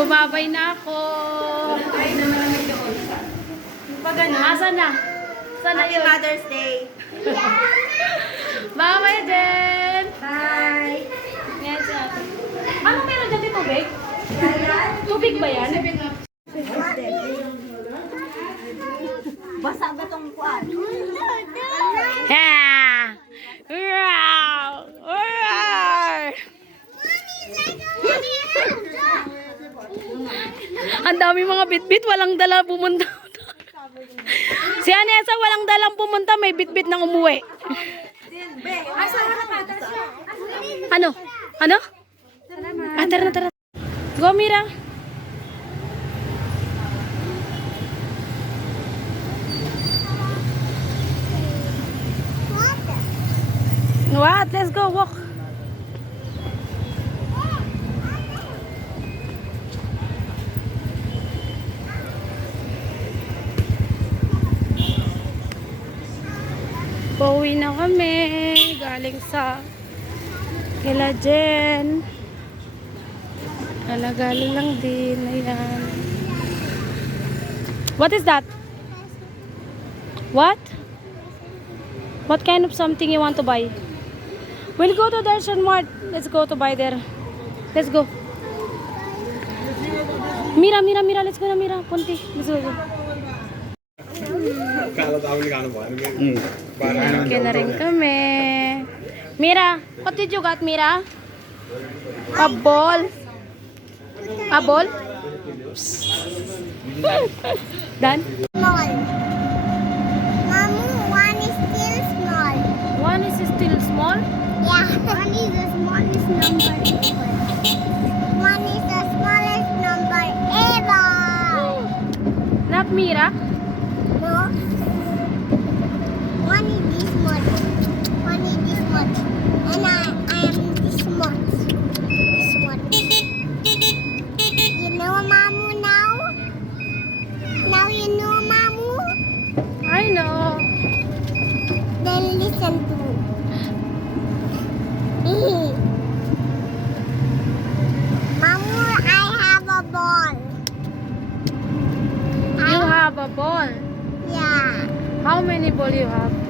Bumabay na ako. Yeah. Asan na? marami Asan na yun? Happy nayon. Mother's Day. Bumabay yeah. din. Bye. Yes, yeah. Ano meron dyan dito, Bek? tubig ba yan? Basta ba itong kuwan? Yeah! Ang dami mga bitbit, -bit, walang dala pumunta. si Anessa walang dala pumunta, may bitbit -bit na umuwi. ano? Ano? Antara na, tara. Go, Mira. What? Let's go walk. Pauwi na kami. Galing sa kila Jen. Nanagali lang din. Ayan. What is that? What? What kind of something you want to buy? We'll go to Darshan Mart. Let's go to buy there. Let's go. Mira, Mira, Mira. Let's go na Mira. Punti. Let's go. Okay. Let's go. Mm -hmm. okay, Mira, what did you got, Mira? A ball. A ball? small. Mommy, one is still small. One is still small? Yeah. One is the smallest number. smart. Honey, be smart. And I, I am smart. you know, you know, ball. ball. Yeah. How many ball you have?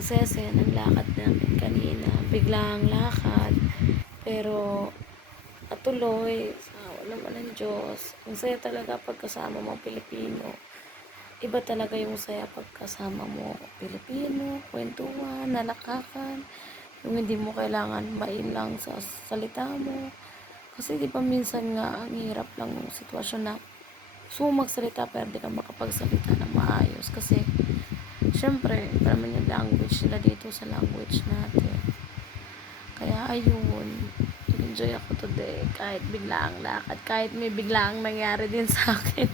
sesen, ang lakad namin kanina. Biglang lakad. Pero, atuloy, wala naman ng Diyos. Ang saya talaga pagkasama mo, Pilipino. Iba talaga yung saya pagkasama mo, Pilipino. Kwentuhan, nalakakan. Yung hindi mo kailangan mailang sa salita mo. Kasi di ba minsan nga, ang hirap lang yung sitwasyon na sumagsalita pero di ka makapagsalita na maayos. Kasi, syempre, alam yung language nila dito sa language natin. Kaya, ayun. Enjoy ako today. Kahit bigla ang lakad. Kahit may bigla ang nangyari din sa akin.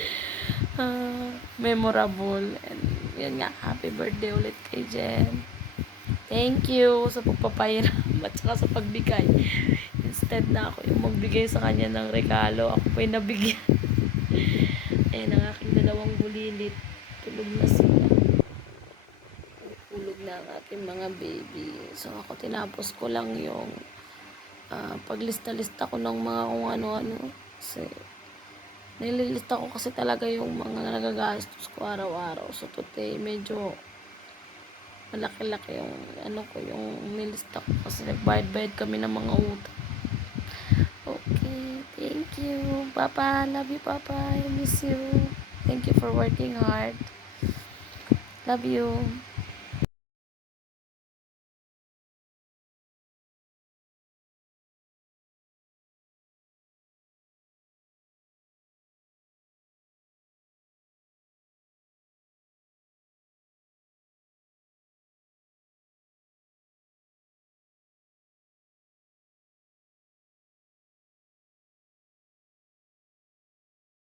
uh, memorable. And, yun nga, happy birthday ulit kay Jen. Thank you sa pagpapahiram at saka sa pagbigay. Instead na ako yung magbigay sa kanya ng regalo, ako pa yung nabigyan. Ayan ang aking dalawang bulilit. Tulog na sila nakakulog na ang ating mga baby. So, ako tinapos ko lang yung uh, paglista-lista ko ng mga kung um, ano-ano. Kasi, nililista ko kasi talaga yung mga nagagastos ko araw-araw. So, today, medyo malaki-laki yung ano ko, yung nilista ko. Kasi nagbayad-bayad like, kami ng mga utak. Okay, thank you. Papa, love you, Papa. I miss you. Thank you for working hard. Love you.